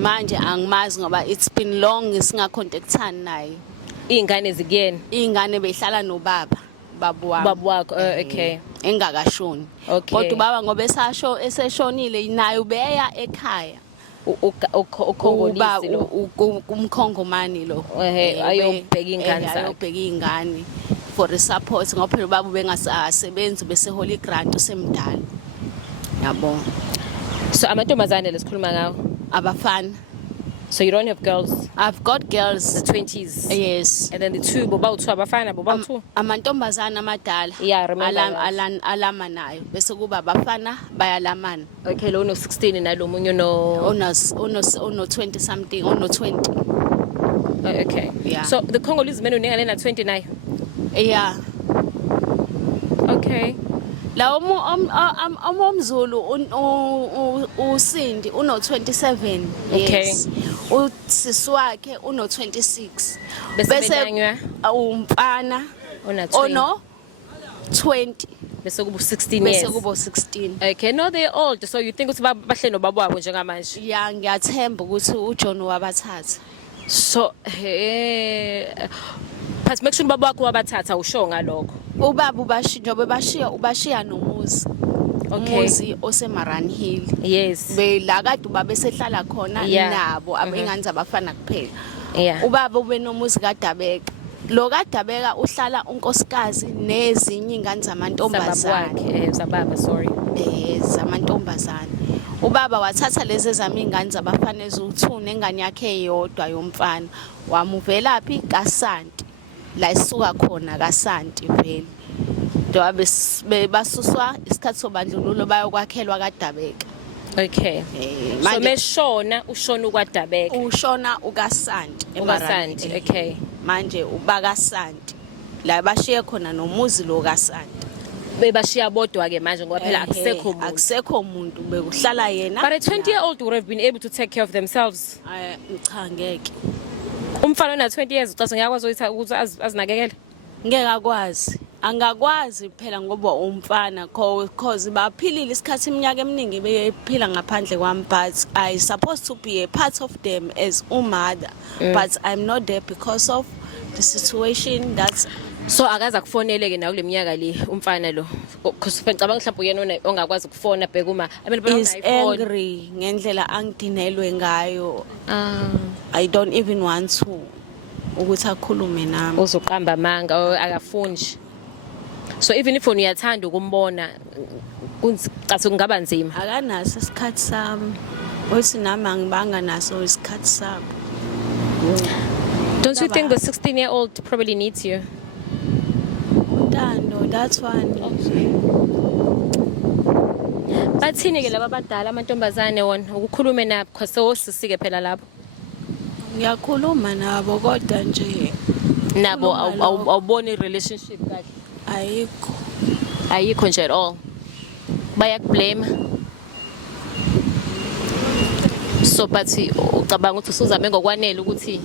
Manje angimazi ngoba it's been long singacontactani naye. Iy'ngane zikuyena. Iy'ngane behlala nobaba, Baba wakho, okay. Engakashoni. Okay. Kodwa ubaba ngoba eseshonile naye ubeya ekhaya. Ukhongolisi lo. Umkhongomani lo. Ayobheka iy'ngane zakhe. Ayobheka iy'ngane for support ngoba phela ubaba ubengasebenzi besehola igrant usemdala. Yabona. So amantombazane lesikhuluma ngawo. Abafana. So you don't have girls? I've got girls. The 20s? Yes. And then the two, boba two abafana, boba two? Amantombazane amadala. Yeah, remember alama nayo. Bese kuba abafana bayalamana. Okay, lo 16 nalo munye no. Ono 20 something, ono 20. Okay. Yeah. So the Congolese men unengane na 29. Yeah. Okay. La umZulu uSindi uno 27 years. Usisi wakhe uno 26. Bese umfana ono 20. Bese kubo 16 years. Bese kubo 16. Okay, no they're old. So you think ukuthi bahle nobaba wabo njengamanje? Yeah, ngiyathemba ukuthi uJohn wabathatha. So but make sure baba wakho wabathatha usho ngalokho. Ubaba ubashiya nomuzi. Okay. Umuzi oseMaran Hill. Yes. Bela kade ubaba esehlala khona nabo abengane zabafana kuphela. Yeah. Ubaba ube nomuzi kaDabeka. Lo kaDabeka uhlala unkosikazi nezinye ingane zamantombazane. Zababa, sorry. Zamantombazane. Ubaba wathatha lezi zami ingane zabafana ezu2 nengane yakhe eyodwa yomfana. Wamuvela phi kaSanti. La isuka khona kaSanti vele. Ndoba basuswa isikhathi sobandlululo bayokwakhelwa kaDabeka. Okay. So meshona ushona ukwaDabeka. Ushona ukaSanti eMaranti. Okay. Manje ubakaSanti. La bashiye khona nomuzi lo kaSanti. Bebashiya bodwa ke manje ngoba phela akusekho umuntu bekuhlala yena. But a 20-year-old would have been able to take care of themselves. Cha ngeke. Umfana ona 20 years ucathi ngiyakwazi ukuthi azinakekele? Ngeke akwazi. Angakwazi phela ngoba umfana cause baphilile isikhathi iminyaka eminingi bephila ngaphandle kwami, but I supposed to be a part of them as mother, but I'm not there because of the situation that's. So akaza kufonele ke na kule minyaka le umfana lo because ngicabanga mhlawumbe uyena ongakwazi ukufona bheka uma is angry ngendlela angidinelwe ngayo. I don't even want to ukuthi akhulume nami. Uzoqamba amanga akafuni. So even if uyathanda ukumbona cathi kungaba nzima. Akanaso isikhathi sami. Uthi nami angibanga naso isikhathi sami. Don't you think the 16-year-old probably needs you? No, that's one. Bathini ke laba abadala amantombazane wona ukukhulume nabo because sosisike phela lapho. Ngiyakhuluma nabo kodwa nje nabo awuboni relationship kahle. Ayikho nje at all. Bayakublame. So but ucabanga ukuthi usuzame ngokwanele ukuthi